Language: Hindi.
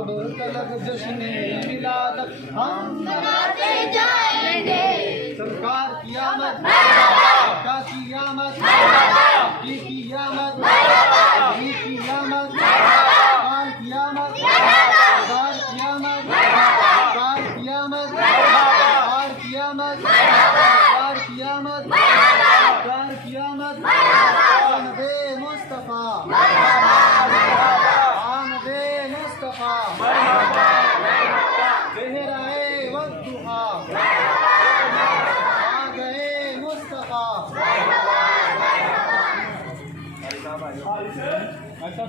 अब तलक जश्न मिलादत हम मनाते जाएंगे। सरकार की आमद, का की आमद, की आमद, की आमद, काल की आमद, सरकार की आमद, काल की आमद, सरकार की आमद, सरकार की आमद, सरकार की आमद, आमदे मुस्तफा, आमदे मुस्तफा, सेहराए वद्दुहा, आ गए मुस्तफा। अच्छा